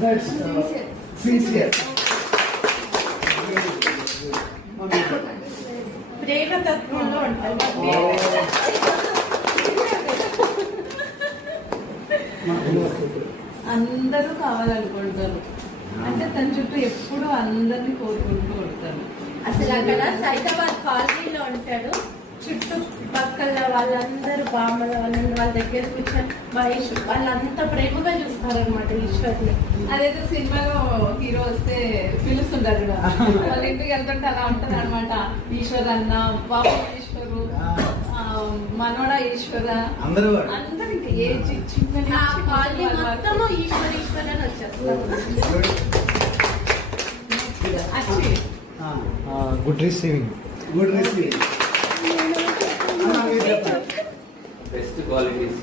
That's sincere. ప్రేమ తత్వంలో ఉంటారు. అందరూ కావాలనుకుంటారు. అంటే తన చుట్టూ ఎప్పుడు అందరినీ కోరుకుంటూ ఉంటారు. అసలు అక్కడ సైదాబాద్ కాలనీలో ఉంటాడు. చుట్టుపక్కల వాళ్ళందరూ బామ్మల వాళ్ళ దగ్గర కూర్చొని మహేష్ వాళ్ళంతా ప్రేమగా చూస్తారనమాట ఈశ్వర్ని. అదేదో సినిమాలో హీరో వస్తే పిలుస్తుంటారు కదా, వాళ్ళ ఇంటికి వెళ్తుంటే అలా ఉంటది అనమాట. ఈశ్వర్ అన్న, బాబు ఈశ్వరు, మనోడ ఈశ్వర, అందరికి ఏ చిన్న కాలనీ మొత్తము ఈశ్వర్ ఈశ్వర్ అని వచ్చేస్తారు. Good receiving. Best qualities.